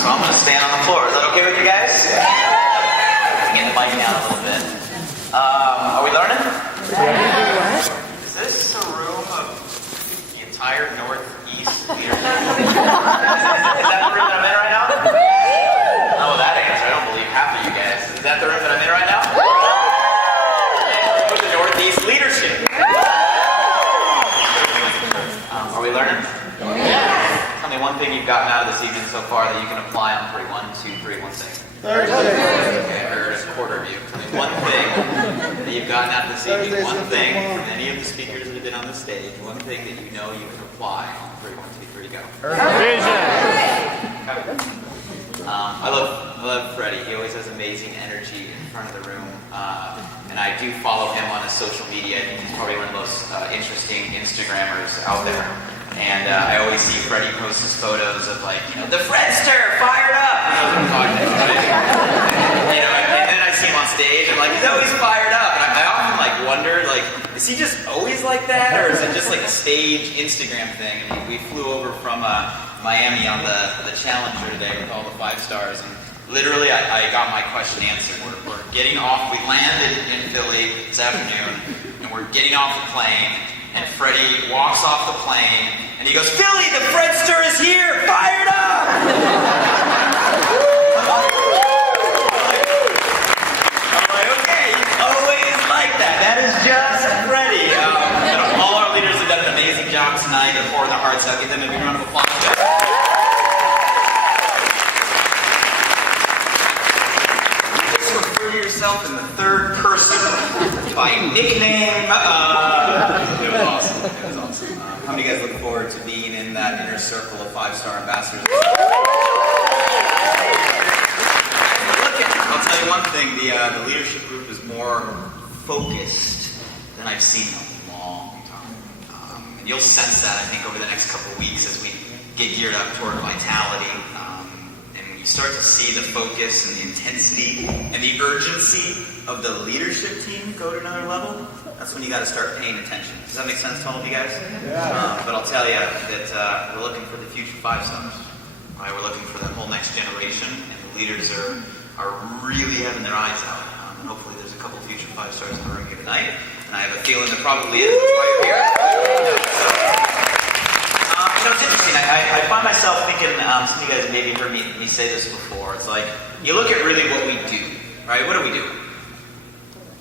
so I'm going to stand on the floor. Is that okay with you guys? Get the mic down a little bit. Are we learning? Is this a room of the entire Northeast leadership? Is that the room that I'm in right now? Oh, that answer. I don't believe half of you guys. Is that the room that I'm in right now? With the Northeast leadership. Are we learning? Tell me one thing you've gotten out of this evening so far that you can apply on 3. 1, 2, 3, 1 second. Thursday. Okay, I heard a quarter of you. Tell me one thing that you've gotten out of this evening. One thing from any of the speakers that have been on the stage. One thing that you know you can apply on 3, 1, 2, 3, go. Vision. I love Freddie. He always has amazing energy in front of the room. And I do follow him on his social media. I think he's probably one of the most interesting Instagrammers out there. And I always see Freddie post his photos of like, the Fredster, fired up! And then I see him on stage, and like, he's always fired up. And I often like wonder, like, is he just always like that? Or is it just like a stage Instagram thing? And we flew over from Miami on the Challenger today with all the 5 stars. And literally, I got my question answered. We're getting off, we landed in Philly this afternoon, and we're getting off the plane. And Freddie walks off the plane, and he goes, Philly, the Fredster is here! Fired up! I'm like, okay, he's always like that. That is just Freddie. All our leaders have done an amazing job tonight of pouring their hearts out. Give them a big round of applause. You just refer to yourself in the third person by nickname. It was awesome. It was awesome. How many of you guys look forward to being in that inner circle of 5-star ambassadors? I'll tell you one thing. The leadership group is more focused than I've seen in a long time. And you'll sense that, I think, over the next couple of weeks as we get geared up toward vitality. And you start to see the focus and the intensity and the urgency of the leadership team go to another level. That's when you got to start paying attention. Does that make sense to all of you guys? Yeah. But I'll tell you that we're looking for the future 5 stars. Right? We're looking for that whole next generation, and the leaders are really having their eyes out. And hopefully there's a couple future 5 stars in the room here tonight. And I have a feeling there probably is. That's why you're here. It's interesting. I find myself thinking, some of you guys maybe heard me say this before. It's like, you look at really what we do, right? What do we do?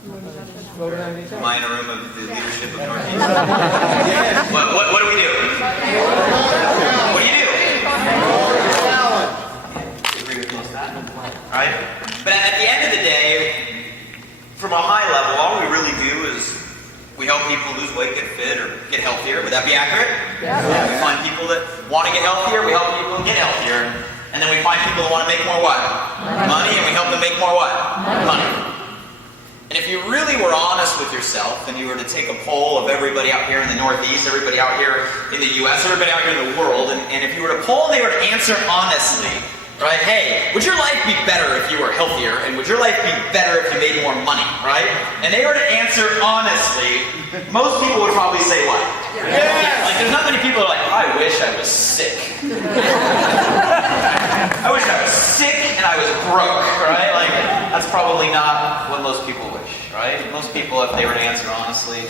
Am I in a room of the leadership of Northeast? What do we do? What do you do? You agree with most of that? Right? But at the end of the day, from a high level, all we really do is we help people lose weight, get fit, or get healthier. Would that be accurate? Yeah. We find people that want to get healthier, we help people get healthier. And then we find people that want to make more what? Money, and we help them make more what? Money. And if you really were honest with yourself, and you were to take a poll of everybody out here in the Northeast, everybody out here in the U.S., everybody out here in the world, and if you were to poll and they were to answer honestly, right, hey, would your life be better if you were healthier, and would your life be better if you made more money, right? And they were to answer honestly, most people would probably say what? Yeah. Like, there's not many people that are like, I wish I was sick. I wish I was sick and I was broke, right? Like, that's probably not what most people wish, right? Most people, if they were to answer honestly,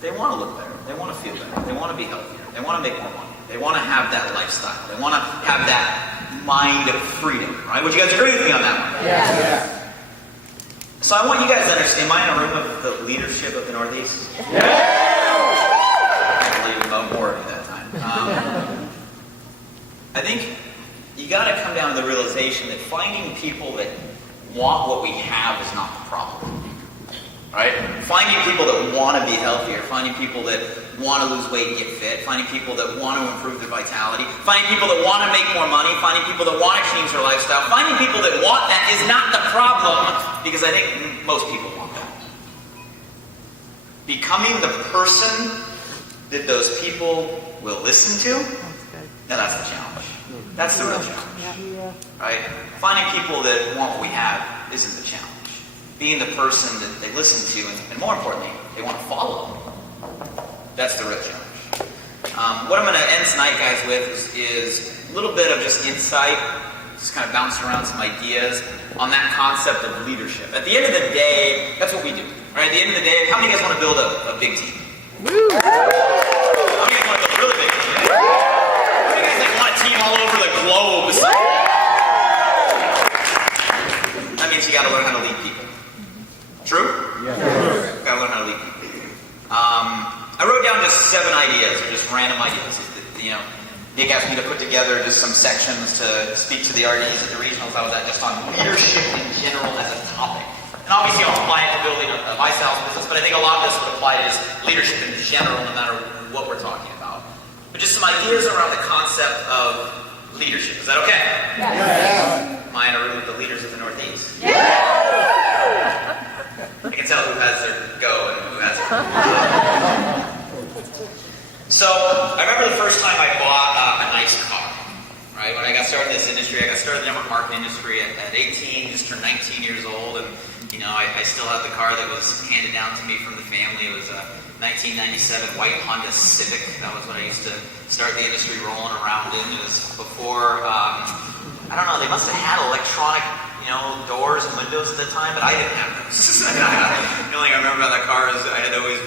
they want to look better. They want to feel better. They want to be healthier. They want to make more money. They want to have that lifestyle. They want to have that mind of freedom, right? Would you guys agree with me on that one? Yeah. So I want you guys to understand, am I in a room of the leadership of the Northeast? Yeah. I believe about more of you that time. I think you got to come down to the realization that finding people that want what we have is not the problem. Right? Finding people that want to be healthier, finding people that want to lose weight and get fit, finding people that want to improve their vitality, finding people that want to make more money, finding people that want to change their lifestyle, finding people that want that is not the problem, because I think most people want that. Becoming the person that those people will listen to, now that's the challenge. That's the real challenge. Right? Finding people that want what we have isn't the challenge. Being the person that they listen to, and more importantly, they want to follow. That's the real challenge. What I'm going to end tonight, guys, with is a little bit of just insight, just kind of bouncing around some ideas on that concept of leadership. At the end of the day, that's what we do. Right? At the end of the day, how many of you guys want to build a big team? Woo! How many of you guys want to build a really big team? How many of you guys want a team all over the globe? That means you got to learn how to lead people. True? Yeah. Got to learn how to lead people. I wrote down just 7 ideas, or just random ideas. You know, Nick asked me to put together just some sections to speak to the RDs at the regionals I was at, just on leadership in general as a topic. And obviously I'll apply it to building a lifestyle business, but I think a lot of this would apply to just leadership in general, no matter what we're talking about. But just some ideas around the concept of leadership. Is that okay? Yes. Am I in a room with the leaders of the Northeast? Yes. I can tell who has their go and who hasn't. So, I remember the first time I bought a nice car, right? When I got started in this industry, I got started in the network marketing industry at 18, just turned 19 years old, and you know, I still have the car that was handed down to me from the family. It was a 1997 white Honda Civic. That was what I used to start the industry rolling around in. It was before, I don't know, they must have had electronic, you know, doors and windows at the time, but I didn't have those. The only thing I remember about that car is I had to always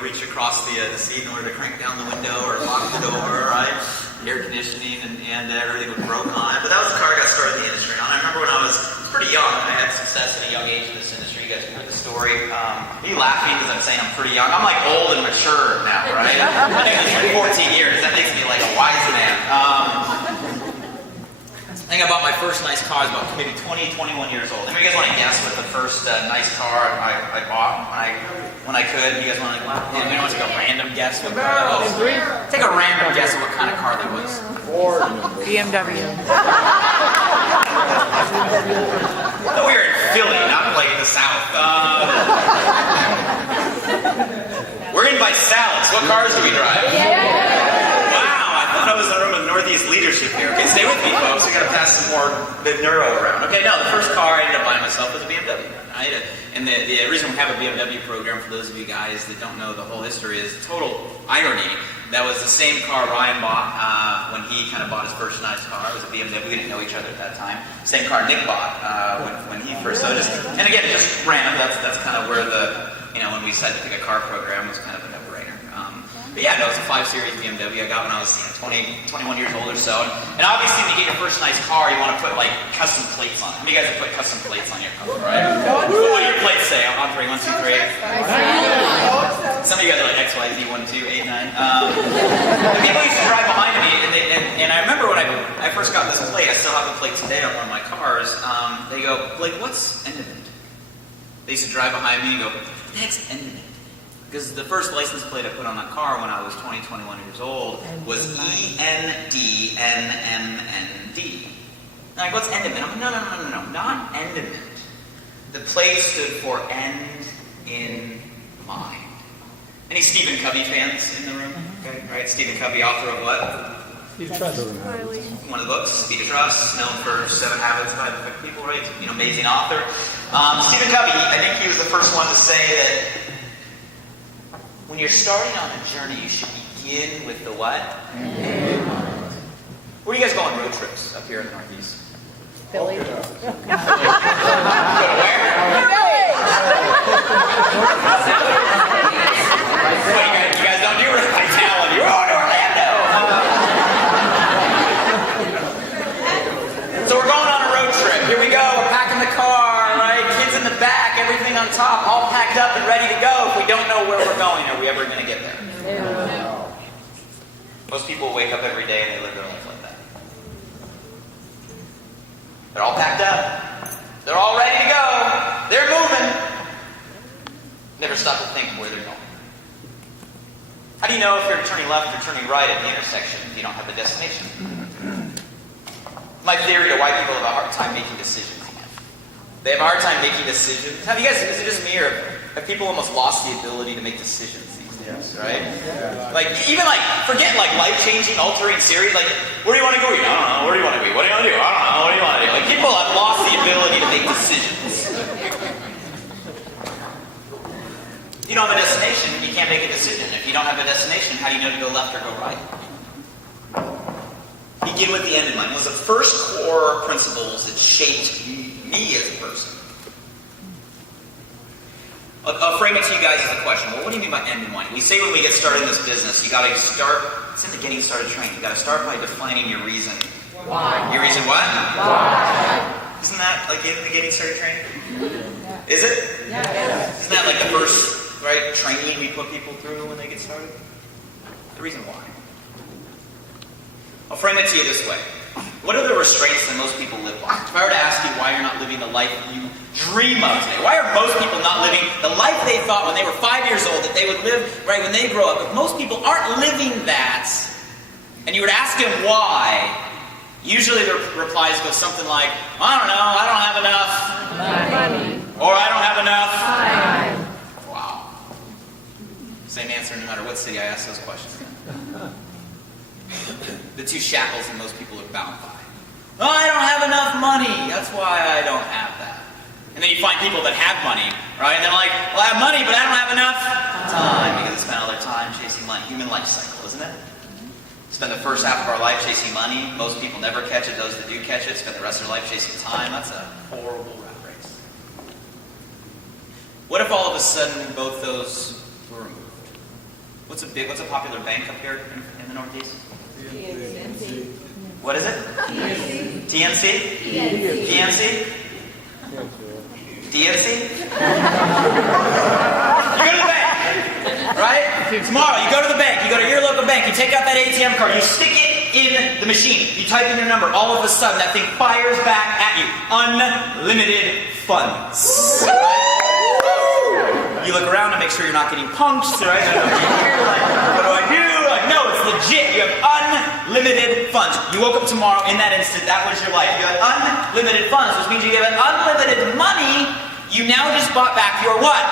reach across the seat in order to crank down the window or lock the door, right? Air conditioning and everything was broken on it. But that was the car I got started in the industry. And I remember when I was pretty young, I had success at a young age in this industry. You guys heard the story. Are you laughing because I'm saying I'm pretty young? I'm like old and mature now, right? I've been doing this for 14 years. That makes me like a wise man. I think I bought my first nice car. I was about maybe 20, 21 years old. Anybody guys want to guess what the first nice car I bought when I could? You guys want to like, anybody want to take a random guess what car that was? Take a random guess of what kind of car that was. Ford. BMW. Well, we were in Philly, not like the South. We're in by salads. What cars do we drive? I was in the room with Northeast leadership here. Okay, stay with me, folks. We got to pass some more neuro around. Okay, no, the first car I ended up buying myself was a BMW. Right? And the reason we have a BMW program, for those of you guys that don't know the whole history, is total irony. That was the same car Ryan bought when he kind of bought his first nice car. It was a BMW. We didn't know each other at that time. Same car Nick bought when he first. So and again, just random. That's kind of where when we decided to pick a car program, was kind of a no-brainer. But yeah, no, it's a 5 Series BMW I got when I was 21 years old or so. And obviously, when you get your first nice car, you want to put like custom plates on it. How many of you guys have put custom plates on your car, right? What do your plates say? On 3, 1, 2, 3. Some of you guys are like XYZ 1, 2, 8, 9. The people used to drive behind me, and I remember when I first got this plate. I still have the plate today on one of my cars. They go, Blake, what's endement? They used to drive behind me and go, that's endement. Because the first license plate I put on that car when I was 20, 21 years old was ENDNMND. I'm like, what's endement? I'm like, no, not endement. The plate stood for end in mind. Any Stephen Covey fans in the room? Okay, right? Stephen Covey, author of what? Speed of Trust. One of the books, Speed of Trust, known for 7 Habits of Highly Effective People, right? Amazing author. Stephen Covey, I think he was the first one to say that when you're starting on a journey, you should begin with the what? Where do you guys go on road trips up here in the Northeast? Philly. Go to where? You guys don't do it by talent. You're going to Orlando. So we're going on a road trip. Here we go. We're packing the car, right? Kids in the back, everything on top, all packed up and ready to go. If we don't know where we're going, are we ever going to get there? No. Most people wake up every day and they live their life like that. They're all packed up. They're all ready to go. They're moving. Never stop to think where they're going. How do you know if you're turning left or turning right at the intersection if you don't have a destination? My theory to why people have a hard time making decisions. They have a hard time making decisions. Have you guys, is it just me, or have people almost lost the ability to make decisions these days, right? Yeah. Like, even like, forget like life-changing, altering series, like, where do you want to go? I don't know. Where do you want to be? What do you want to do? I don't know. What do you want to do? Like, people have lost the ability to make decisions. If you don't have a destination, you can't make a decision. If you don't have a destination, how do you know to go left or go right? begin with the end in mind. One of the first core principles that shaped me as a person. I'll frame it to you guys as a question. Well, what do you mean by end in mind? We say when we get started in this business, you got to start, it's in the getting started training. You got to start by defining your reason. Why? Your reason what? Why? Isn't that like in the getting started training? Is it? Yeah. Isn't that like the first, right, training we put people through when they get started? The reason why. I'll frame it to you this way. What are the restraints that most people live by? If I were to ask you why you're not living the life you dream of today, why are most people not living the life they thought when they were 5 years old that they would live, right, when they grow up? If most people aren't living that, and you were to ask them why, usually their replies go something like, I don't know, I don't have enough. Money. Or I don't have enough. Time. Wow. Same answer no matter what city I ask those questions in. The two shackles that most people are bound by. Oh, I don't have enough money. That's why I don't have that. And then you find people that have money, right? And they're like, well, I have money, but I don't have enough time because they spend all their time chasing money. Human life cycle, isn't it? Spend the first half of our life chasing money. Most people never catch it. Those that do catch it spend the rest of their life chasing time. That's a horrible rat race. What if all of a sudden both those were removed? What's a popular bank up here in the Northeast? TNC. What is it? TNC. TNC? PNC? DNC? You go to the bank, right? Tomorrow, you go to the bank, you go to your local bank, you take out that ATM card, you stick it in the machine, you type in your number, all of a sudden that thing fires back at you. Unlimited funds. You look around to make sure you're not getting punked, right? What do I do? Like, no, it's legit. You have unlimited funds. You woke up tomorrow, in that instant, that was your life. You had unlimited funds, which means you have unlimited money. You now just bought back your what?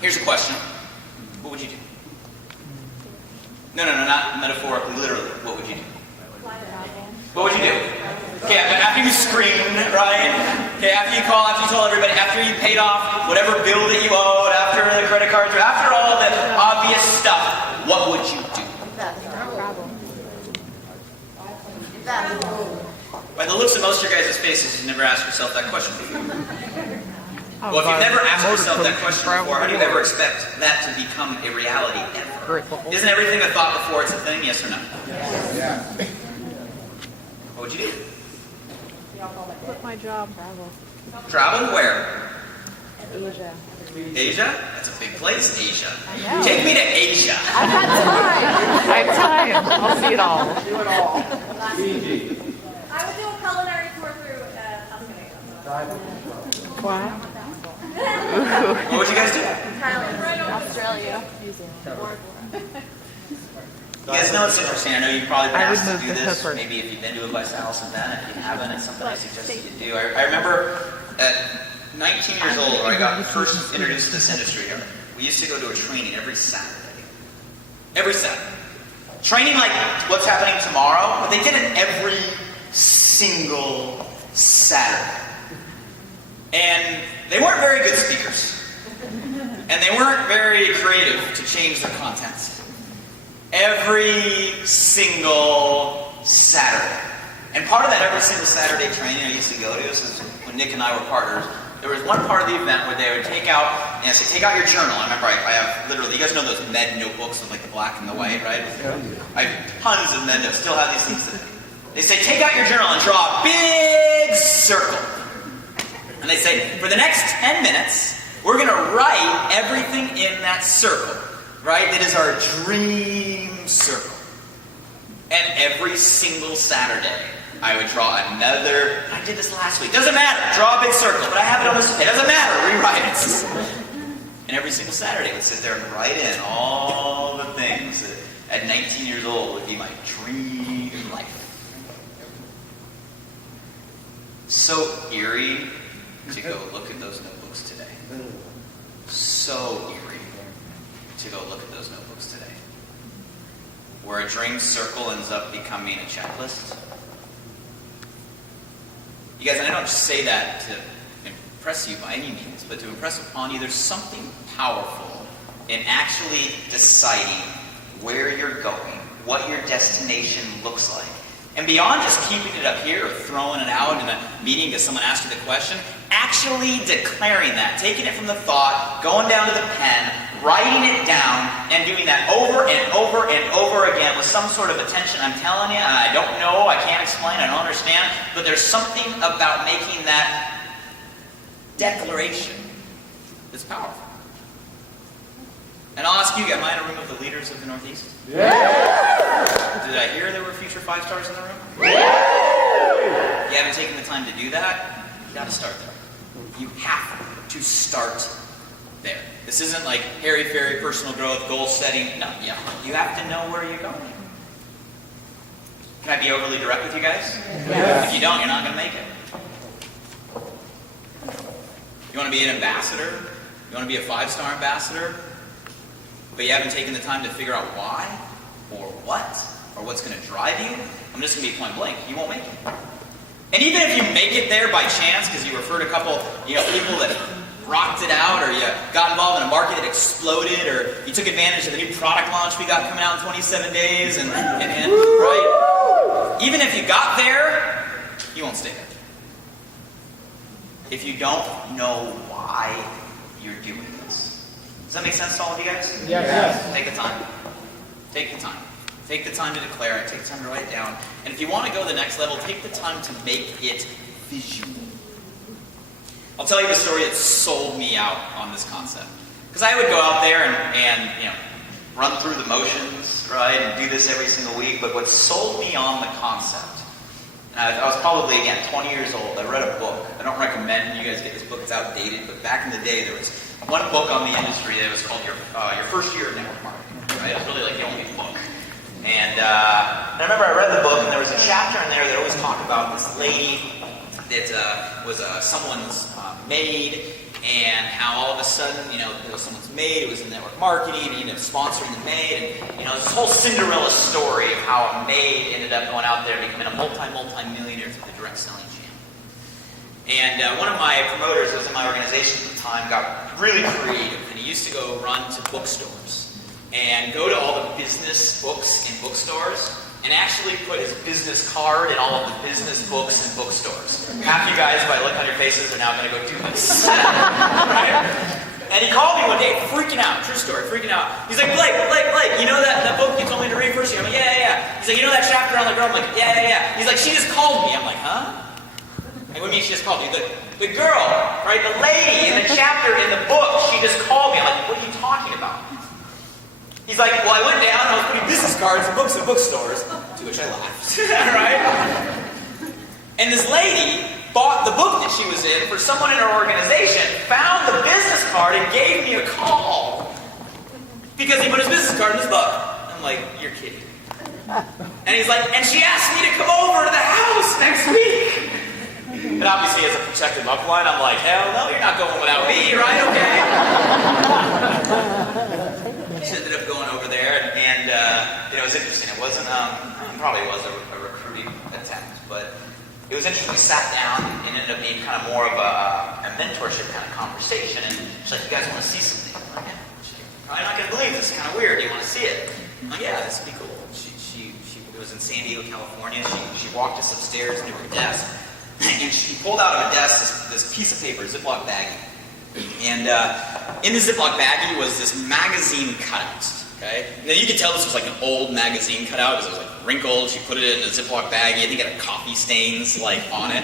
Here's a question. What would you do? No, not metaphorically, literally. What would you do? What would you do? Okay, after you screamed, right? Okay, after you called, after you told everybody, after you paid off whatever bill that you owed, after the credit cards, after all the obvious stuff, what would you do? By the looks of most of your guys' faces, you've never asked yourself that question before. Well, if you've never asked yourself that question before, how do you ever expect that to become a reality ever? Isn't everything a thought before it's a thing? Yes or no? Yeah. What would you do? Quit my job. Travel where? Asia. Asia? That's a big place, Asia. I know. Take me to Asia. I've got time. I have time. I'll see it all. Do it all. I would do a culinary tour through Australia. What? What would you guys do? Thailand. Australia. You guys know it's interesting. I know you've probably been I would asked to move do to this. Hooper. Maybe if you've been to a Vice House event. If you haven't, it's something I suggest you do. I remember at 19 years old, when I got first introduced to this industry, we used to go to a training every Saturday. Every Saturday. Training like what's happening tomorrow, but they did it every single Saturday. And they weren't very good speakers. And they weren't very creative to change their content. Every single Saturday. And part of that every single Saturday training I used to go to, this is when Nick and I were partners, there was one part of the event where they would take out, and I said, take out your journal. I remember I have literally, you guys know those med notebooks with like the black and the white, right? I have tons of med notes, still have these things today. They say, take out your journal and draw a big circle. And they say, for the next 10 minutes, we're going to write everything in that circle, right? That is our dream circle. And every single Saturday, I would draw another, I did this last week, doesn't matter, draw a big circle, but I have it on this, it doesn't matter, rewrite it. And every single Saturday, I would sit there and write in all the things that at 19 years old would be my dream life. So eerie to go look at those notebooks today. So eerie to go look at those notebooks today. Where a dream circle ends up becoming a checklist. You guys, and I don't just say that to impress you by any means, but to impress upon you, there's something powerful in actually deciding where you're going what your destination looks like. And beyond just keeping it up here or throwing it out in a meeting because someone asked you the question, actually declaring that, taking it from the thought, going down to the pen, writing it down, and doing that over and over and over again with some sort of attention. I'm telling you, I don't know, I can't explain, I don't understand, but there's something about making that declaration that's powerful. And I'll ask you, am I in a room of the leaders of the Northeast? Yeah. Did I hear there were future 5 stars in the room? Yeah. You haven't taken the time to do that? You got to start there. You have to start there. This isn't like airy-fairy personal growth, goal setting. No, you have to know where you're going. Can I be overly direct with you guys? Yes. If you don't, you're not going to make it. You want to be an ambassador? You want to be a 5-star ambassador? But you haven't taken the time to figure out why, or what, or what's going to drive you, I'm just going to be point blank, you won't make it. And even if you make it there by chance, because you referred a couple people that rocked it out, or you got involved in a market that exploded, or you took advantage of the new product launch we got coming out in 27 days, and right? Even if you got there, you won't stay there. If you don't know why you're doing this. Does that make sense to all of you guys? Yes. Take the time. Take the time. Take the time to declare it. Take the time to write it down. And if you want to go to the next level, take the time to make it visual. I'll tell you the story that sold me out on this concept. Because I would go out there and run through the motions, right, and do this every single week. But what sold me on the concept, I was probably, again, 20 years old. I read a book. I don't recommend you guys get this book. It's outdated. But back in the day, there was one book on the industry that was called Your First Year of Network Marketing. Right? It was really like the only book. And I remember I read the book, and there was a chapter in there that always talked about this lady that was someone's maid, and how all of a sudden, it was someone's maid, it was in network marketing, and sponsoring the maid, and this whole Cinderella story of how a maid ended up going out there and becoming a multi-millionaire through the direct selling channel. And one of my promoters that was in my organization at the time got really creative, and he used to go run to bookstores and go to all the business books in bookstores and actually put his business card in all of the business books in bookstores. Half you guys, by the look on your faces, are now going to go do this. Right? And he called me one day, freaking out, true story, freaking out. He's like, Blake, you know that book you told me to read first year? I'm like, yeah. He's like, you know that chapter on the girl? I'm like, yeah. He's like, she just called me. I'm like, huh? Like, what do you mean she just called you? The girl, right? The lady in the chapter in the book, she just called me. I'm like, what are you talking about? He's like, well, I went down and I was putting business cards and books in bookstores, to which I laughed, right? And this lady bought the book that she was in for someone in her organization, found the business card, and gave me a call because he put his business card in this book. I'm like, you're kidding. And he's like, and she asked me to come over to the house next week. And obviously, as a protective upline, I'm like, hell no, you're not going without me, right? Okay. She ended up going over there, and it was interesting. It wasn't, it probably was a recruiting attempt, but it was interesting. We sat down, and it ended up being kind of more of a mentorship kind of conversation. And she's like, you guys want to see something? I'm like, yeah. She's like, you're probably not going to believe this. It's kind of weird. Do you want to see it? I'm like, yeah, this would be cool. It was in San Diego, California. She walked us upstairs into her desk, and she pulled out of a desk this piece of paper, a Ziploc baggie. And in the Ziploc baggie was this magazine cutout. Okay? Now you could tell this was like an old magazine cutout because it was like wrinkled. She put it in a Ziploc baggie. I think it had coffee stains like on it.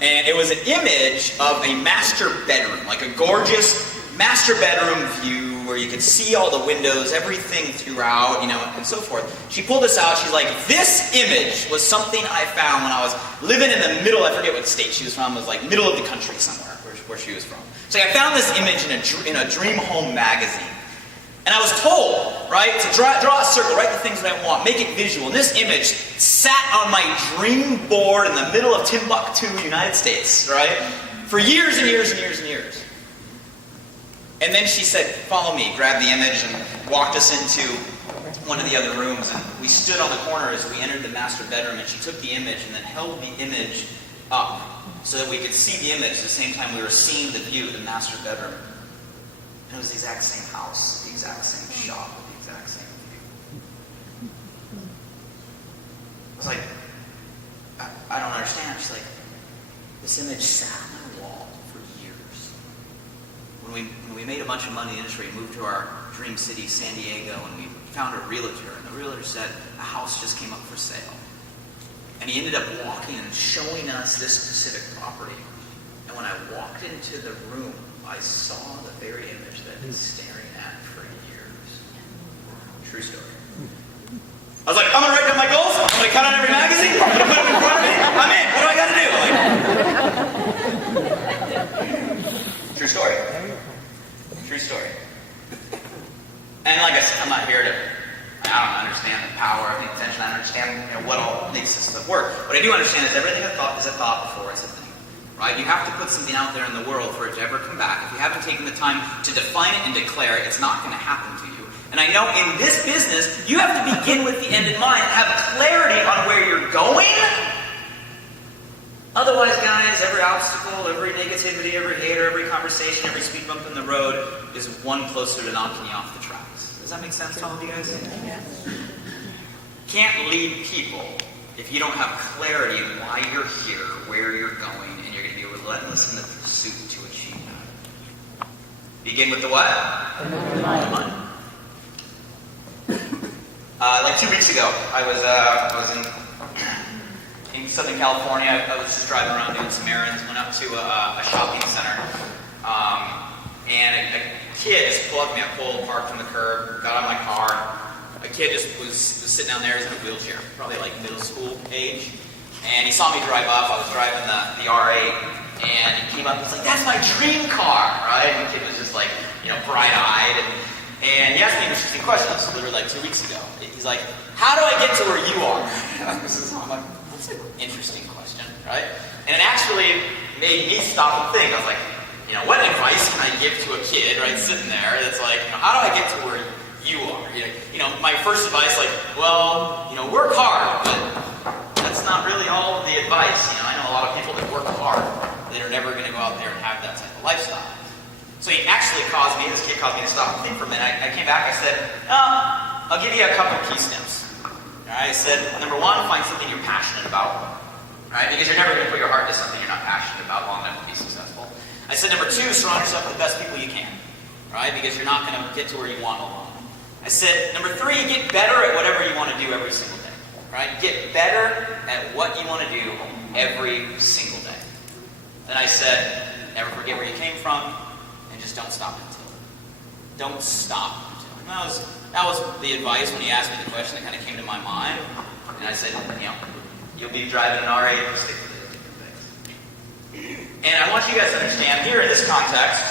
And it was an image of a master bedroom, like a gorgeous master bedroom view where you could see all the windows, everything throughout, and so forth. She pulled this out. She's like, this image was something I found when I was living in the middle, I forget what state she was from, it was like middle of the country somewhere where she was from. So I found this image in a Dream Home magazine. And I was told, right, to draw a circle, write the things that I want, make it visual. And this image sat on my dream board in the middle of Timbuktu, United States, right, for years and years and years and years. And then she said, follow me, grabbed the image and walked us into one of the other rooms. And we stood on the corner as we entered the master bedroom, and she took the image and then held the image up so that we could see the image at the same time we were seeing the view of the master bedroom. And it was the exact same house, the exact same shop, the exact same view. this image sat on my wall for years. When we made a bunch of money in the industry, we moved to our dream city, San Diego, and we found a realtor, and the realtor said, a house just came up for sale. And he ended up walking and showing us this specific property. And when I walked into the room, I saw the very image that I've been staring at for years. True story. I was like, I'm going to write down my goals. I'm going to cut on every magazine. I'm going to put them in front of me. I'm in. What do I got to do? True story. True story. And like I said, I'm not here to, I don't understand the power of the intention. I understand what all makes this stuff work. What I do understand is everything I thought is a thought before it's a thing. Right? You have to put something out there in the world for it to ever come back. If you haven't taken the time to define it and declare it, it's not going to happen to you. And I know in this business, you have to begin with the end in mind, have clarity on where you're going. Otherwise, guys, every obstacle, every negativity, every hater, every conversation, every speed bump in the road is one closer to knocking you off the tracks. Does that make sense to all of you guys? Yes. Can't lead people if you don't have clarity in why you're here, where you're going, and you're going to be relentless in the pursuit to achieve that. Begin with the what? The money. Like 2 weeks ago, I was in Southern California. I was just driving around doing some errands, went up to a shopping center, and a kid just pulled up to me. I pulled, parked on the curb, got out of my car. A kid just was sitting down there. He's in a wheelchair, probably like middle school age. And he saw me drive up. I was driving the R8, and he came up and was like, "That's my dream car," right? And the kid was just like, bright-eyed. And he asked me an interesting question. This was literally like 2 weeks ago. He's like, "How do I get to where you are?" I'm like, that's an interesting question, right? And it actually made me stop and think. I was like, what advice can I give to a kid, right, sitting there that's like, how do I get to where you are? My first advice, work hard, but that's not really all of the advice. I know a lot of people that work hard that are never going to go out there and have that type of lifestyle. So he actually this kid caused me to stop and think for a minute. I came back, I said, I'll give you a couple of key steps. All right, I said, number one, find something you're passionate about. Right? Because you're never going to put your heart into something you're not passionate about long enough to be successful. I said, number two, surround yourself with the best people you can. Right? Because you're not going to get to where you want alone. I said, number three, get better at whatever you want to do every single day. Right? Get better at what you want to do every single day. Then I said, never forget where you came from, and just don't stop until. Don't stop until. That was the advice when he asked me the question that kind of came to my mind. And I said, you'll be driving an R8 and stick to those different things. And I want you guys to understand, here in this context,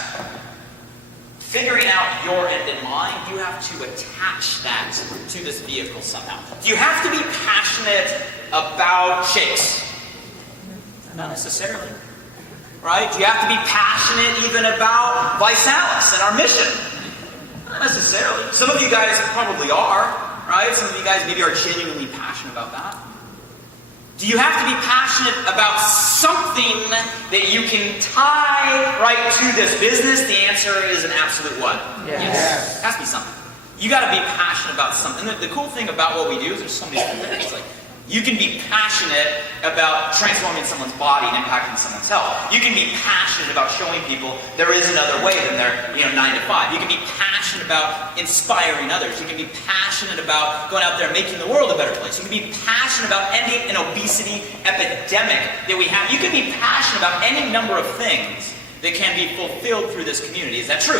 figuring out your end in mind, you have to attach that to this vehicle somehow. Do you have to be passionate about shakes? Not necessarily. Right? Do you have to be passionate even about Visalis and our mission? Not necessarily. Some of you guys probably are, right? Some of you guys maybe are genuinely passionate about that. Do you have to be passionate about something that you can tie right to this business? The answer is an absolute what? Yes. It has to be something. You got to be passionate about something. The cool thing about what we do is there's so many different things. Like, you can be passionate about transforming someone's body and impacting someone's health. You can be passionate about showing people there is another way than their 9 to 5. You can be passionate about inspiring others. You can be passionate about going out there and making the world a better place. You can be passionate about ending an obesity epidemic that we have. You can be passionate about any number of things that can be fulfilled through this community. Is that true?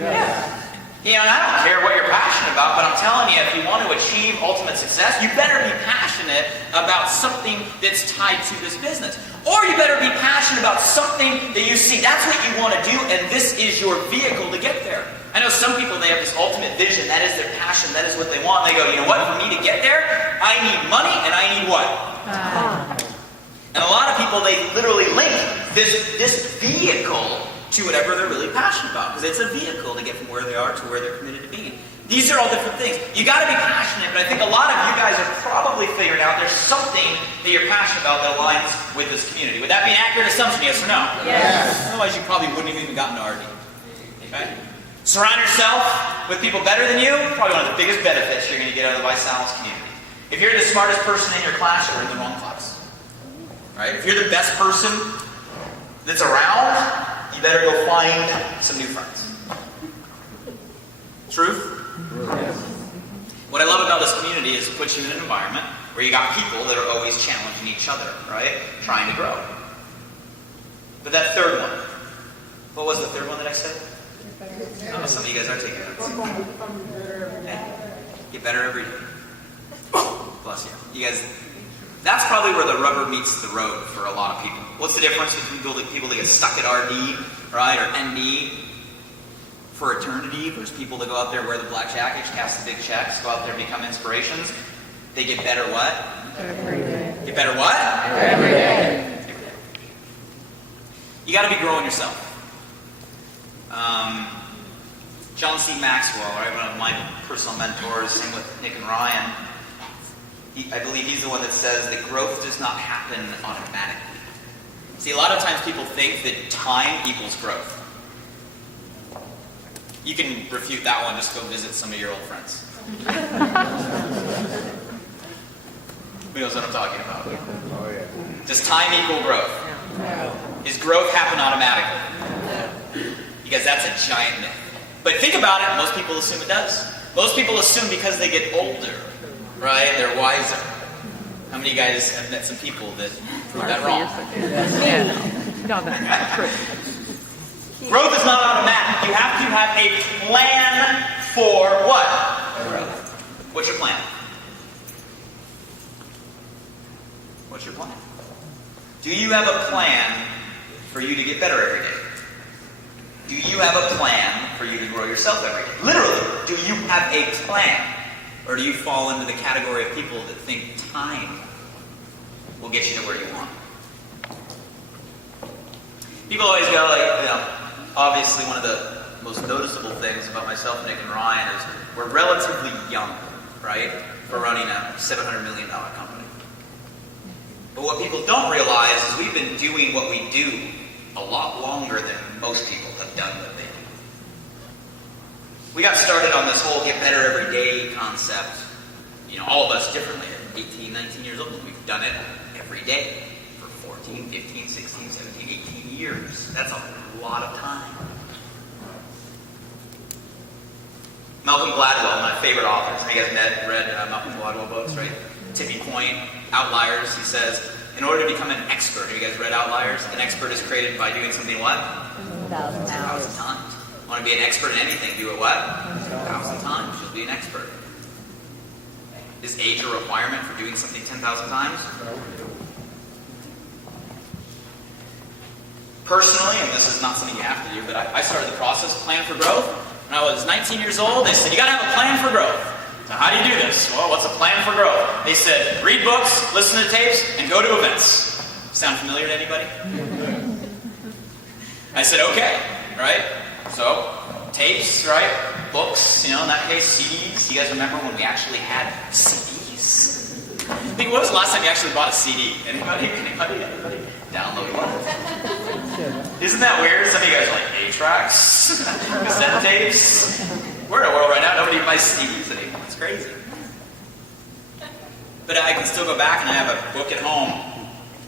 Yeah. And I don't care what you're passionate about, but I'm telling you, if you want to achieve ultimate success, you better be passionate about something that's tied to this business. Or you better be passionate about something that you see. That's what you want to do, and this is your vehicle to get there. I know some people, they have this ultimate vision. That is their passion. That is what they want. And they go, you know what? For me to get there, I need money, and I need what? And a lot of people, they literally link this vehicle to whatever they're really passionate about, because it's a vehicle to get from where they are to where they're committed to being. These are all different things. You got to be passionate, but I think a lot of you guys have probably figured out there's something that you're passionate about that aligns with this community. Would that be an accurate assumption, yes or no? Yes. Otherwise, you probably wouldn't have even gotten to RD. Okay? Surround yourself with people better than you, probably one of the biggest benefits you're going to get out of the Visalis community. If you're the smartest person in your class, you're in the wrong class. Right? If you're the best person that's around, you better go find some new friends. Truth? What I love about this community is it puts you in an environment where you got people that are always challenging each other, right? Trying to grow. But that third one, what was the third one that I said? Oh, some of you guys are taking notes. Yeah. Get better every day. Bless you. You guys, that's probably where the rubber meets the road for a lot of people. What's the difference between people that get stuck at RD, right, or ND for eternity versus people that go out there, wear the black jackets, cast the big checks, go out there and become inspirations? They get better what? Every day. Get better what? Every day. You got to be growing yourself. John C. Maxwell, right, one of my personal mentors, same with Nick and Ryan. I believe he's the one that says that growth does not happen automatically. See, a lot of times people think that time equals growth. You can refute that one, just go visit some of your old friends. Who knows what I'm talking about? Oh, yeah. Does time equal growth? No. Does growth happen automatically? Because that's a giant myth. But think about it, most people assume it does. Most people assume because they get older, right, they're wiser. How many of you guys have met some people that prove that wrong? Yeah. No, that's not true. Growth is not automatic. You have to have a plan for what? What's your plan? What's your plan? Do you have a plan for you to get better every day? Do you have a plan for you to grow yourself every day? Literally, do you have a plan? Or do you fall into the category of people that think time will get you to where you want? People always go like, obviously one of the most noticeable things about myself, Nick, and Ryan is we're relatively young, right? For running a $700 million company. But what people don't realize is we've been doing what we do a lot longer than most people have done what they do. We got started on this whole get better every day concept, all of us differently at 18, 19 years old. We've done it every day for 14, 15, 16, 17, 18 years. That's a lot of time. Malcolm Gladwell, my favorite author. Some of you guys read Malcolm Gladwell books, right? Tipping Point, Outliers. He says, in order to become an expert, have you guys read Outliers? An expert is created by doing something what? 1,000 1,000 times. Want to be an expert in anything, do it what? 1,000 times. You'll be an expert. Is age a requirement for doing something 10,000 times? Personally, and this is not something you have to do, but I started the process of Plan for Growth. When I was 19 years old, they said, you got to have a plan for growth. So how do you do this? Well, what's a plan for growth? They said, read books, listen to tapes, and go to events. Sound familiar to anybody? I said, okay, right? So, tapes, right? Books, in that case, CDs. You guys remember when we actually had CDs? I think, when was the last time you actually bought a CD? Anybody? Download one? Isn't that weird? Some of you guys are like, 8-tracks? Cassette tapes? We're in a world right now, nobody buys CDs anymore. It's crazy. But I can still go back and I have a book at home.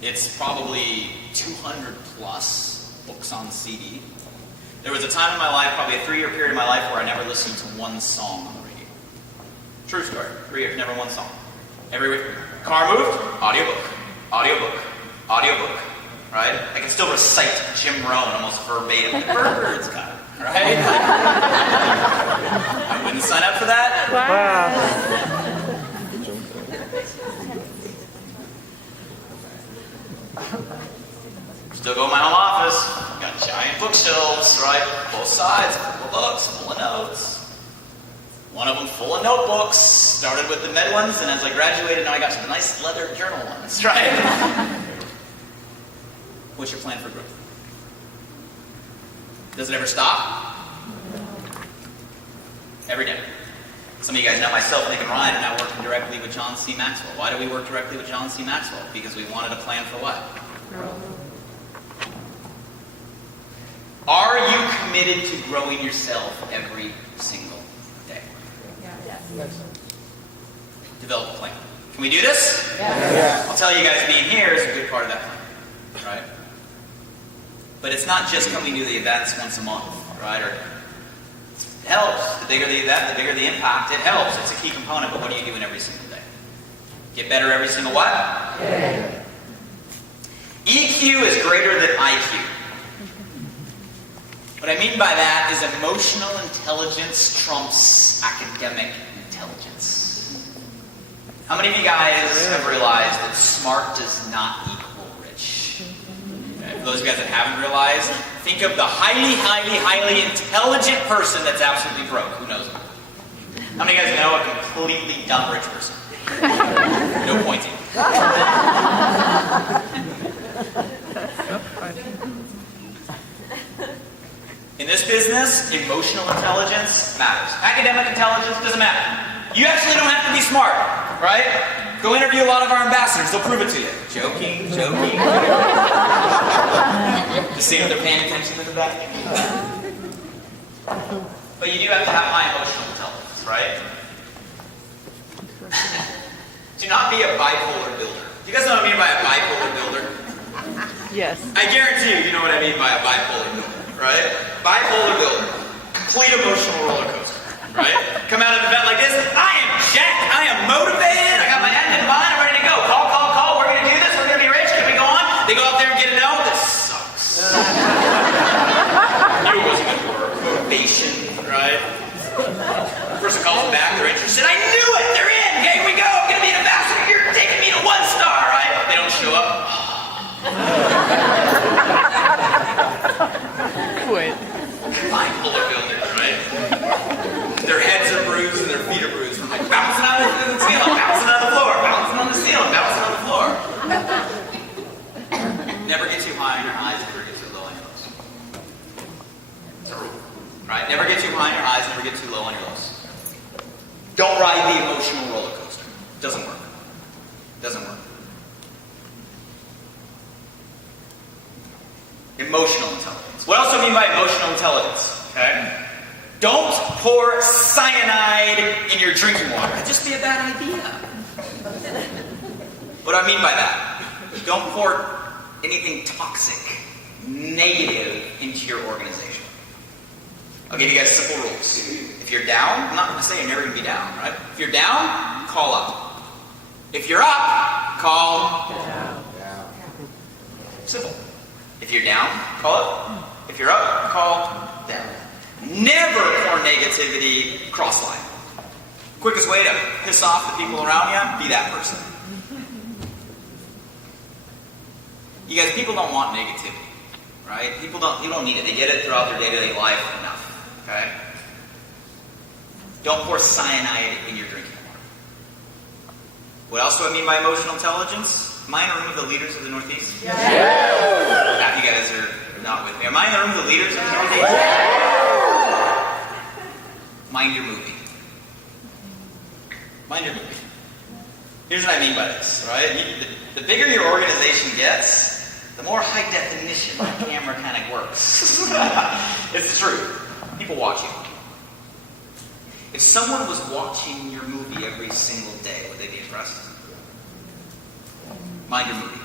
It's probably 200 plus books on CD. There was a time in my life, probably a 3-year period in my life, where I never listened to one song on the radio. True story. 3 years, never one song. Every car moved, audiobook, audiobook, audiobook. Right? I can still recite Jim Rohn almost verbatim. The birds got it. Right? I wouldn't sign up for that. Wow. Still go to my home office. Got giant bookshelves, right? Both sides, full of books, full of notes. One of them full of notebooks. Started with the med ones, and as I graduated, now I got to the nice leather journal ones, right? What's your plan for growth? Does it ever stop? Every day. Some of you guys know myself, Nick and Ryan, are now working directly with John C. Maxwell. Why do we work directly with John C. Maxwell? Because we wanted a plan for what? Are you committed to growing yourself every single day? Yes. Develop a plan. Can we do this? Yes. I'll tell you guys, being here is a good part of that plan. Right? But it's not just coming to the events once a month, right? Or it helps. The bigger the event, the bigger the impact. It helps. It's a key component, but what are you doing every single day? Get better every single what? Yeah. EQ is greater than IQ. What I mean by that is emotional intelligence trumps academic intelligence. How many of you guys have realized that smart does not equal rich? Okay, for those of you guys that haven't realized, think of the highly, highly, highly intelligent person that's absolutely broke. Who knows them? How many of you guys know a completely dumb rich person? No pointing. In this business, emotional intelligence matters. Academic intelligence doesn't matter. You actually don't have to be smart, right? Go interview a lot of our ambassadors. They'll prove it to you. Joking, joking. Just seeing if they're paying attention to the back. But you do have to have high emotional intelligence, right? Do not be a bipolar builder. Do you guys know what I mean by a bipolar builder? Yes. I guarantee you know what I mean by a bipolar builder, right? Bipolar builder. Complete emotional roller coaster, right? Come out of an event like this, I am jacked, I am motivated, I got my end in mind, I'm ready to go. Call, we're going to do this, we're going to be rich, can we go on? They go up there and get a no, this sucks. Knew it wasn't going to work. Motivation, right? Person calls them back, they're interested, I knew it, they're in, here we go, I'm going to be an ambassador, you're taking me to 1 star, right? They don't show up. Quit. Bipolar builders, right? Their heads are bruised and their feet are bruised from like bouncing on the ceiling, bouncing on the floor, bouncing on the ceiling, bouncing on the floor. Never get too high on your highs, never get too low on your lows. It's a rule, right? Never get too high on your highs, never get too low on your lows. Don't ride the emotional roller coaster. Doesn't work. Doesn't work. Emotional intelligence. What else do I mean by emotional intelligence? Okay? Don't pour cyanide in your drinking water. That'd just be a bad idea. What do I mean by that? Don't pour anything toxic, negative into your organization. I'll give you guys simple rules. If you're down, I'm not going to say you're never going to be down, right? If you're down, call up. If you're up, call down. Simple. If you're down, call up. If you're up, call down. Never pour negativity cross-line. Quickest way to piss off the people around you, be that person. You guys, people don't want negativity, right? You don't need it. They get it throughout their day-to-day life enough, okay? Don't pour cyanide in your drinking water. What else do I mean by emotional intelligence? Am I in the room of the leaders of the Northeast? Yeah. Half you guys are not with me. Am I in the room of the leaders of the Northeast? Yeah. Mind your movie. Mind your movie. Here's what I mean by this, right? The bigger your organization gets, the more high definition the camera kind of works. It's the truth. People watch you. If someone was watching your movie every single day, would they be impressed? Mind your movie.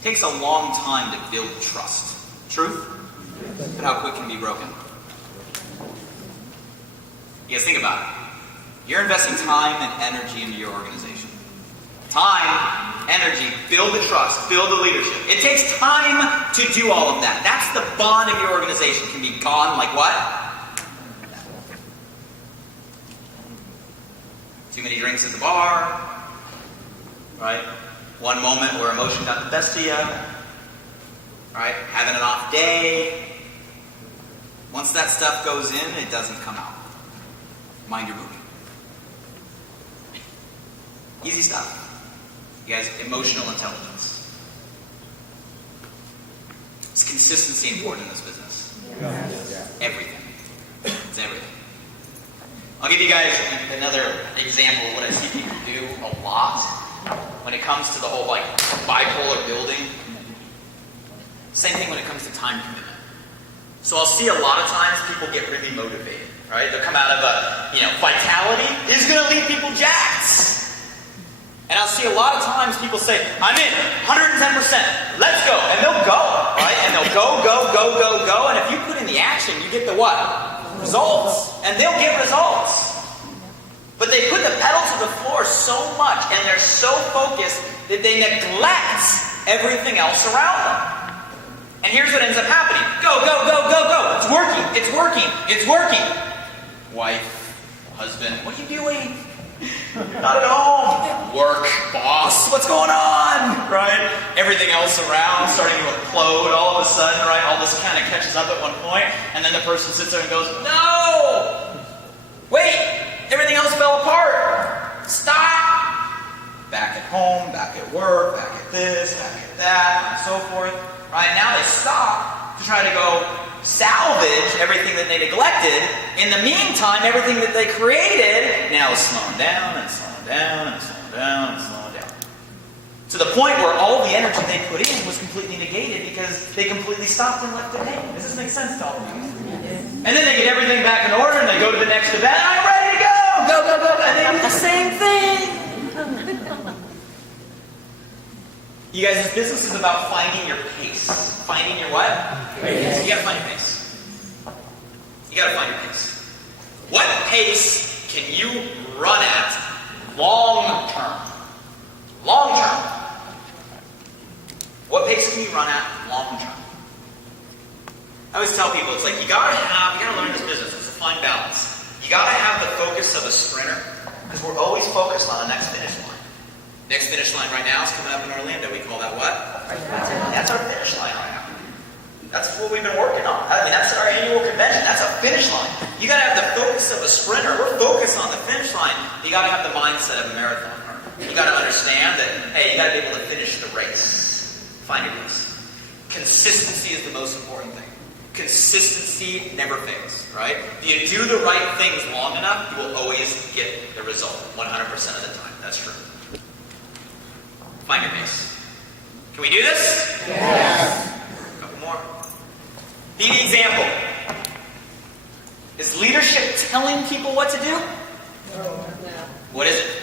It takes a long time to build trust. Truth? But how quick can it be broken? You guys think about it. You're investing time and energy into your organization. Time, energy, build the trust, build the leadership. It takes time to do all of that. That's the bond of your organization. Can be gone like what? Too many drinks at the bar, right? One moment where emotion got the best of you, right? Having an off day. Once that stuff goes in, it doesn't come out. Mind your movie. Easy stuff. You guys, emotional intelligence. Is consistency important in this business? Everything. It's everything. I'll give you guys another example of what I see people do a lot when it comes to the whole like bipolar building. Same thing when it comes to time commitment. So I'll see a lot of times people get really motivated, right? They'll come out of vitality is going to leave people jacked. And I'll see a lot of times people say, I'm in, 110%, let's go. And they'll go, right? And they'll go, and if you put in the action, you get the what? Results. And they'll get results. But they put the pedal to the floor so much, and they're so focused that they neglect everything else around them. And here's what ends up happening. Go, go, go, go, go. It's working, it's working, it's working. Wife, husband, what are you doing? You're not at home. Work, boss, what's going on? Right? Everything else around starting to implode all of a sudden, right? All this kind of catches up at one point, and then the person sits there and goes, no! Wait! Everything else fell apart. Stop! Back at home, back at work, back at this, back at that, and so forth. Right? Now they stop to try to go salvage everything that they neglected. In the meantime, everything that they created now is slowing down and slowing down and slowing down and slowing down. To the point where all the energy they put in was completely negated because they completely stopped and left it hanging. Does this make sense to all of you? And then they get everything back in order and they go to the next event. I'm ready to go! Go, go, go! And they do the same thing! You guys, this business is about finding your pace. Finding your what? Pace. You gotta find your pace. You gotta find your pace. What pace can you run at long term? Long term. What pace can you run at long term? I always tell people, it's like you gotta learn this business. It's a fine balance. You gotta have the focus of a sprinter, because we're always focused on the next finish line. Next finish line right now is coming up in Orlando. We call that what? That's our finish line right now. That's what we've been working on. I mean, that's our annual convention. That's a finish line. You got to have the focus of a sprinter. We're focused on the finish line. You got to have the mindset of a marathon runner. You got to understand that, hey, you got to be able to finish the race. Find your race. Consistency is the most important thing. Consistency never fails, right? If you do the right things long enough, you will always get the result 100% of the time. That's true. Find your pace. Can we do this? Yes. A couple more. Be the example. Is leadership telling people what to do? No. What is it?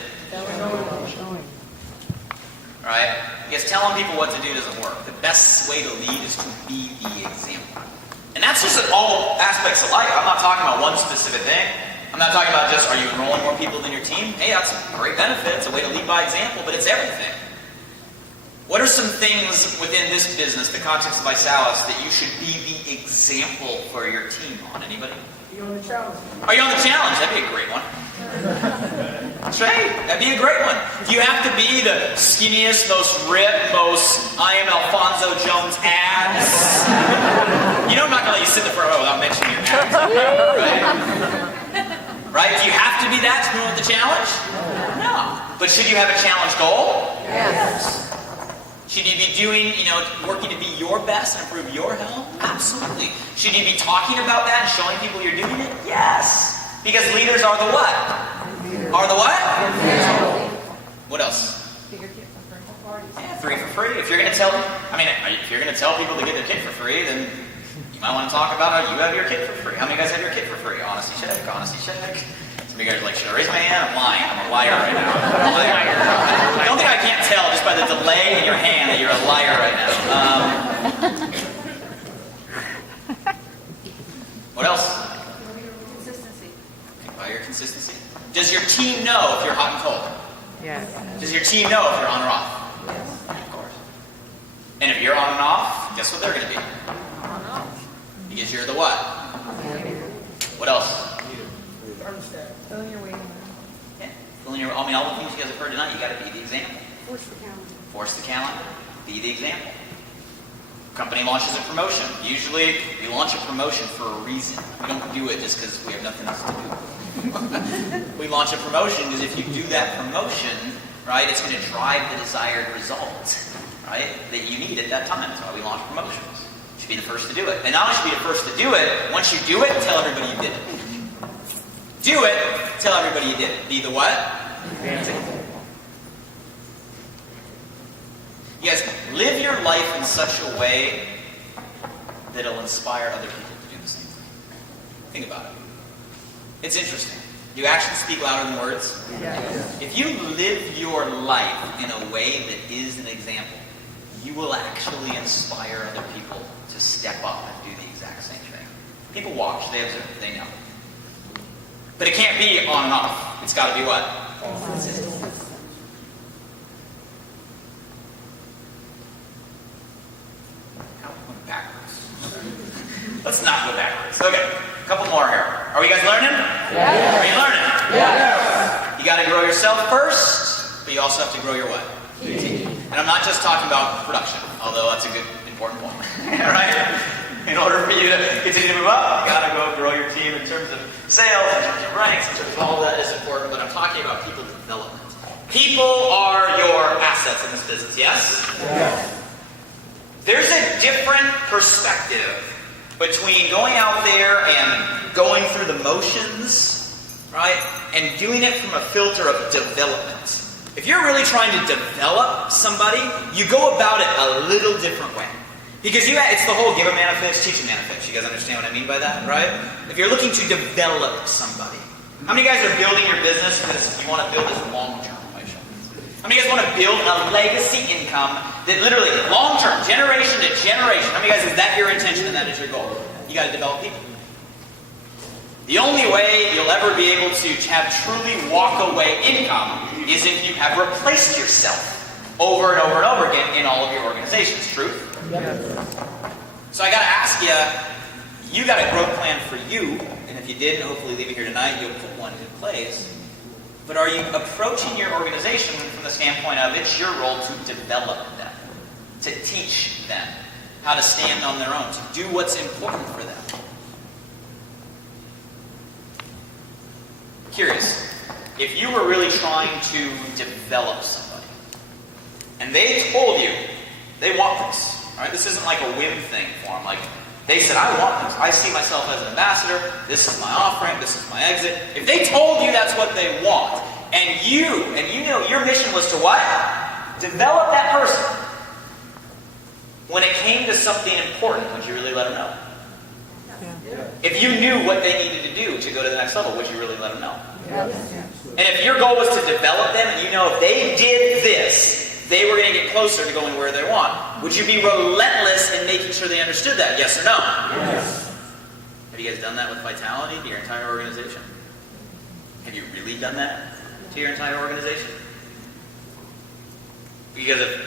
Right? Because telling people what to do doesn't work. The best way to lead is to be the example. And that's just in all aspects of life. I'm not talking about one specific thing. I'm not talking about just, are you enrolling more people than your team? Hey, that's a great benefit. It's a way to lead by example, but it's everything. What are some things within this business, the context of Visalis, that you should be the example for your team on? Anybody? Be on the challenge. Are you on the challenge? That'd be a great one. That's right. That'd be a great one. Do you have to be the skinniest, most ripped, most I am Alfonso Jones abs? You know I'm not going to let you sit in the front row without mentioning your abs. Right? Right? Do you have to be that to be with the challenge? No. But should you have a challenge goal? Yes. Should you be doing, working to be your best and improve your health? Absolutely. Should you be talking about that and showing people you're doing it? Yes. Because leaders are the what? Are the what? What else? Yeah, 3 for free. If you're going to tell people to get their kit for free, then you might want to talk about how you have your kit for free. How many of you guys have your kit for free? Honesty check, honesty check. Some of you guys are like, should I raise my hand? I'm lying. I'm a liar right now. I'm a liar. I don't think I can't tell just by the delay in your hand that you're a liar right now. What else? Consistency. By your consistency. Does your team know if you're hot and cold? Yes. Does your team know if you're on or off? Yes. Of course. And if you're on and off, guess what they're going to be? On and off. Because you're the what? What else? Filling your weight. Yeah. All the things you guys have heard tonight, you got to be the example. Force the calendar. Force the calendar. Be the example. Company launches a promotion. Usually, we launch a promotion for a reason. We don't do it just because we have nothing else to do. We launch a promotion because if you do that promotion, right, it's going to drive the desired result, right, that you need at that time. That's why we launch promotions. You should be the first to do it. And not only should you be the first to do it, once you do it, tell everybody you did it. Do it, tell everybody you did it. Be the what? Example. You guys, live your life in such a way that it'll inspire other people to do the same thing. Think about it. It's interesting. Do actions speak louder than words? If you live your life in a way that is an example, you will actually inspire other people to step up and do the exact same thing. People watch, they observe, they know. But it can't be on and off. It's got to be what? Consistent. How went backwards? Let's not go backwards. Okay, a couple more here. Are you guys learning? Yes. Are you learning? Yes. You got to grow yourself first, but you also have to grow your what? Team. And I'm not just talking about production, although that's a good, important point. Right? In order for you to continue to move up, you got to go grow your team in terms of sales, in terms of ranks, in terms of all that is important. But I'm talking about people development. People are your assets in this business, yes? Yes. There's a different perspective between going out there and going through the motions, right? And doing it from a filter of development. If you're really trying to develop somebody, you go about it a little different way. Because it's the whole give a man a fish, teach a man a fish. You guys understand what I mean by that, right? If you're looking to develop somebody. How many of you guys are building your business because you want to build this long-term? How many of you guys want to build a legacy income that literally, long-term, generation to generation? How many of you guys, is that your intention and that is your goal? You got to develop people. The only way you'll ever be able to have truly walk-away income is if you have replaced yourself over and over and over again in all of your organizations. Truth? Yes. So I got to ask you, you got a growth plan for you, and if you didn't, hopefully leave it here tonight, you'll put one in place. But are you approaching your organization from the standpoint of it's your role to develop them, to teach them how to stand on their own, to do what's important for them? Curious, if you were really trying to develop somebody, and they told you they want this, all right? This isn't like a whim thing for them. Like they said, I want this. I see myself as an ambassador. This is my offering. This is my exit. If they told you that's what they want, and you know your mission was to what? Develop that person. When it came to something important, would you really let them know? Yeah. If you knew what they needed to do to go to the next level, would you really let them know? Yes. And if your goal was to develop them, and you know if they did this, they were going to get closer to going where they want, would you be relentless in making sure they understood that? Yes or no? Yes. Have you guys done that with Vitality to your entire organization? Have you really done that to your entire organization? Because if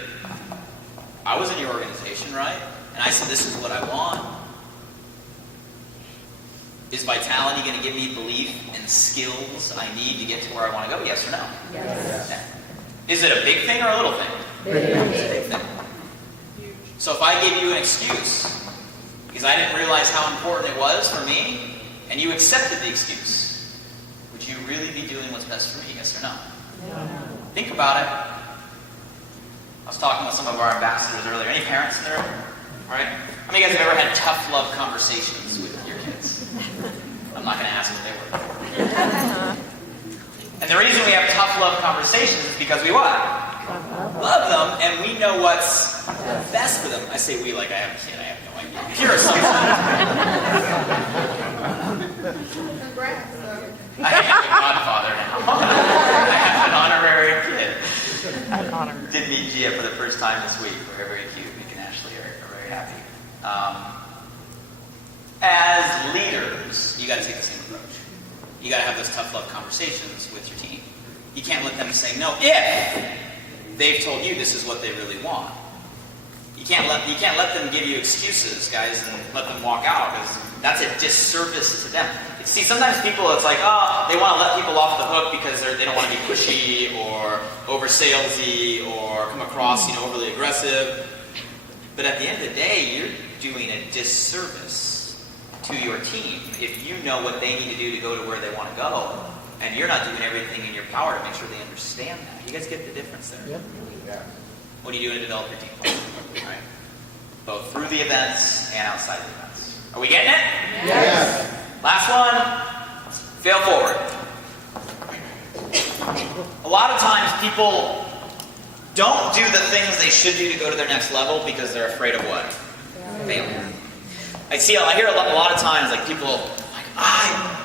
I was in your organization, right, and I said, this is what I want, is Vitality going to give me belief and skills I need to get to where I want to go? Yes or no? Yes. Yeah. Is it a big thing or a little thing? It's a big thing. So if I gave you an excuse because I didn't realize how important it was for me, and you accepted the excuse, would you really be doing what's best for me? Yes or no? No. Think about it. I was talking with some of our ambassadors earlier. Any parents in the room? All right. How many of you guys have ever had tough love conversations with your kids? I'm not going to ask what they were. And the reason we have tough love conversations is because we what? Love them, and we know what's best for them. I say we like I have a kid. I have no idea. Pure assumption. Congrats. I have a godfather now. I have an honorary kid. Did meet Gia for the first time this week. Very, very cute. Nick and Ashley are very happy. As leaders, you got to take the same approach. You got to have those tough love conversations with your team. You can't let them say no if they've told you this is what they really want. You can't let them give you excuses, guys, and let them walk out, because that's a disservice to them. See, sometimes people, it's like, oh, they want to let people off the hook because they don't want to be pushy or over salesy or come across, overly aggressive. But at the end of the day, you're doing a disservice to your team if you know what they need to do to go to where they want to go, and you're not doing everything in your power to make sure they understand that. You guys get the difference there? Yep. Yeah. What do you do to develop your team? Right? Both through the events and outside the events. Are we getting it? Yes. Last one. Fail forward. A lot of times people don't do the things they should do to go to their next level because they're afraid of what? Failure. I hear a lot of times, like people, like,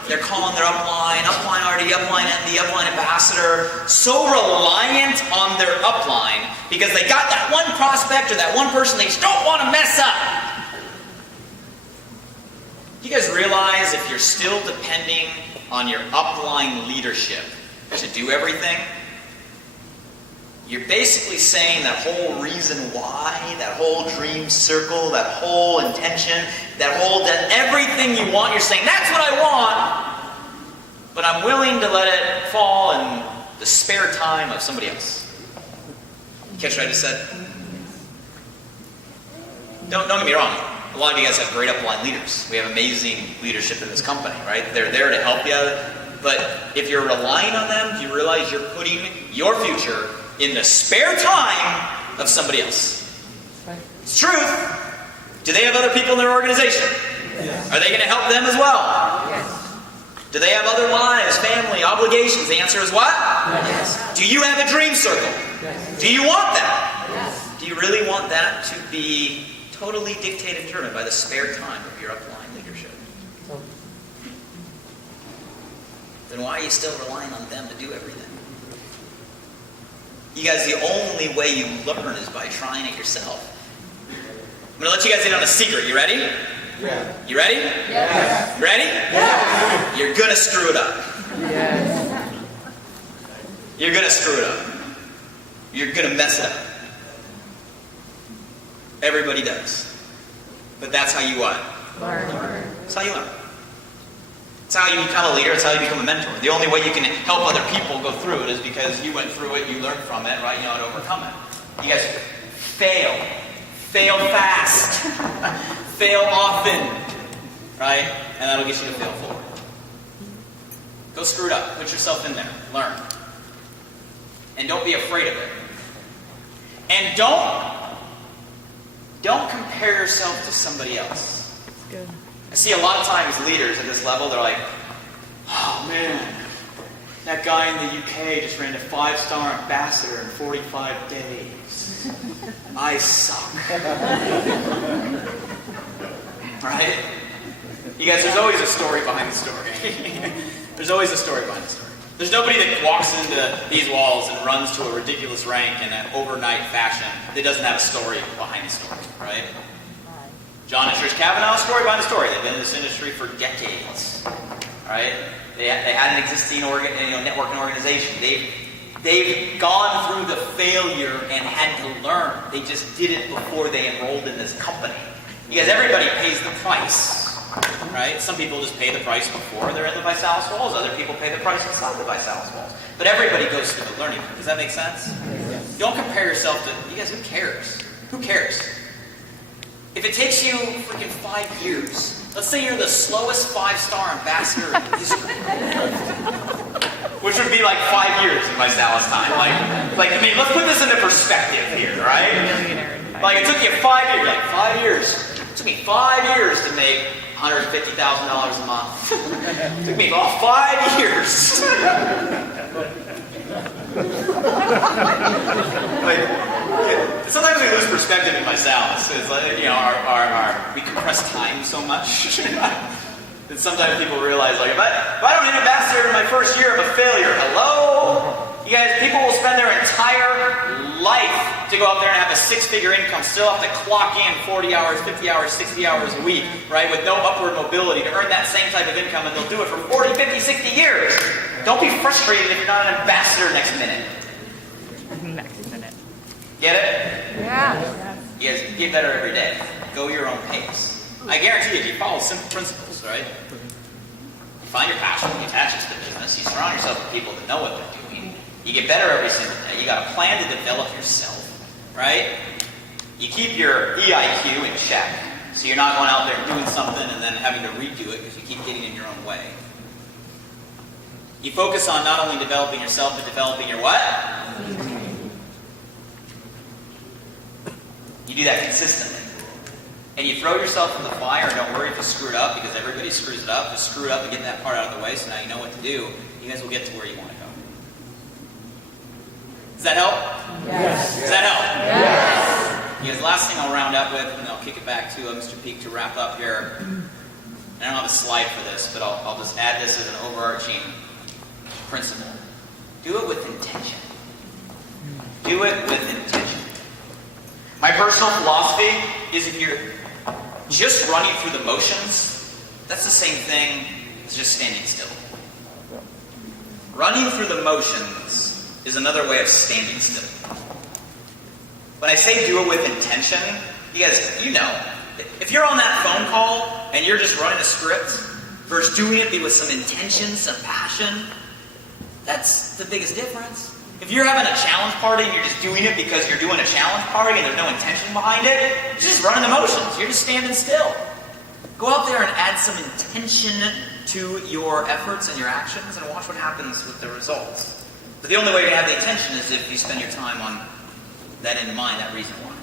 They're calling their upline RD, upline MD, upline ambassador, so reliant on their upline because they got that one prospect or that one person they just don't want to mess up. You guys realize if you're still depending on your upline leadership to do everything, you're basically saying that whole reason why, that whole dream circle, that whole intention, that everything you want, you're saying, that's what I want, but I'm willing to let it fall in the spare time of somebody else. Catch what I just said? Don't get me wrong. A lot of you guys have great upline leaders. We have amazing leadership in this company, right? They're there to help you. But if you're relying on them, do you realize you're putting your future in the spare time of somebody else? It's truth. Do they have other people in their organization? Yes. Are they going to help them as well? Yes. Do they have other lives, family, obligations? The answer is what? Yes. Do you have a dream circle? Yes. Do you want that? Yes. Do you really want that to be totally dictated and determined by the spare time of your upline leadership? Then why are you still relying on them to do everything? You guys, the only way you learn is by trying it yourself. I'm going to let you guys in on a secret. You ready? Yeah. You ready? Yes. Ready? Yes. You're going to screw it up. Yes. You're going to screw it up. You're going to mess it up. Everybody does. But that's how you what? Learn. That's how you learn. It's how you become a leader. It's how you become a mentor. The only way you can help other people go through it is because you went through it, you learned from it, right? You know how to overcome it. You guys fail. Fail fast. Fail often. Right? And that'll get you to fail forward. Go screw it up. Put yourself in there. Learn. And don't be afraid of it. And don't compare yourself to somebody else. Good. I see a lot of times leaders at this level, they're like, oh man, that guy in the UK just ran a 5-star ambassador in 45 days. I suck. Right? You guys, there's always a story behind the story. There's always a story behind the story. There's nobody that walks into these walls and runs to a ridiculous rank in an overnight fashion that doesn't have a story behind the story, right? John and Trish Kavanaugh, story behind the story. They've been in this industry for decades, right? They had an existing network and organization. They've gone through the failure and had to learn. They just did it before they enrolled in this company. Because everybody pays the price, right? Some people just pay the price before they're in the Visalis walls. Other people pay the price inside the Visalis walls. But everybody goes through the learning. Does that make sense? Yes. Don't compare yourself to, you guys, who cares? Who cares? If it takes you freaking 5 years, let's say you're the slowest 5-star ambassador in history, which would be like 5 years in Visalis time. Like, I mean, let's put this into perspective here, right? Like, it took you 5 years. Like, 5 years. It took me 5 years to make $150,000 a month. It took me about 5 years. Sometimes we lose perspective in Visalis. It's like, we compress time so much that sometimes people realize, like, if I don't hit ambassador in my first year, I'm a failure. Hello? You guys, people will spend their entire life to go out there and have a 6-figure income, still have to clock in 40 hours, 50 hours, 60 hours a week, right, with no upward mobility to earn that same type of income, and they'll do it for 40, 50, 60 years. Don't be frustrated if you're not an ambassador next minute. Next minute. Get it? Yeah. You guys get better every day. Go your own pace. I guarantee you, if you follow simple principles, right? You find your passion, you attach it to the business, you surround yourself with people that know what they're doing. You get better every single day. You got a plan to develop yourself, right? You keep your EIQ in check, so you're not going out there and doing something and then having to redo it because you keep getting in your own way. You focus on not only developing yourself, but developing your what? You do that consistently. And you throw yourself in the fire and don't worry if you screw it up, because everybody screws it up. Just screw it up and get that part out of the way, so now you know what to do. You guys will get to where you want to go. Does that help? Yes. Does that help? Yes. You guys, last thing I'll round up with, and I'll kick it back to Mr. Peak to wrap up here. and I don't have a slide for this, but I'll just add this as an overarching principle. Do it with intention. Do it with intention. My personal philosophy is if you're just running through the motions, that's the same thing as just standing still. Running through the motions is another way of standing still. When I say do it with intention, you guys, you know, if you're on that phone call and you're just running a script versus doing it with some intention, some passion, that's the biggest difference. If you're having a challenge party and you're just doing it because you're doing a challenge party and there's no intention behind it, you're just running the motions. You're just standing still. Go out there and add some intention to your efforts and your actions and watch what happens with the results. But the only way you have the intention is if you spend your time on that in mind, that reason why.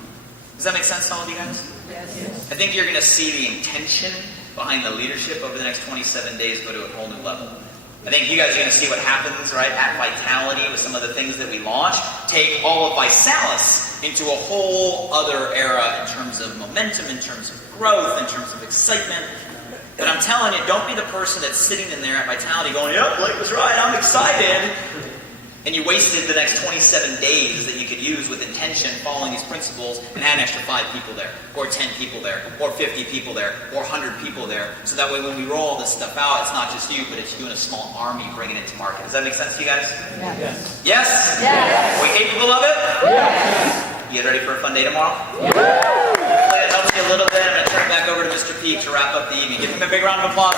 Does that make sense to all of you guys? Yes. I think you're going to see the intention behind the leadership over the next 27 days go to a whole new level. I think you guys are going to see what happens, right, at Vitality with some of the things that we launched. Take all of Visalis into a whole other era in terms of momentum, in terms of growth, in terms of excitement. But I'm telling you, don't be the person that's sitting in there at Vitality going, yep, Blake was right, I'm excited. And you wasted the next 27 days that you could use with intention following these principles and add an extra 5 people there, or 10 people there, or 50 people there, or 100 people there. So that way when we roll all this stuff out, it's not just you, but it's you and a small army bringing it to market. Does that make sense to you guys? Yes. Yes? Yes. Are we capable of it? Yes. You guys ready for a fun day tomorrow? Hopefully it helps you a little bit. I'm going to turn it back over to Mr. P to wrap up the evening. Give him a big round of applause.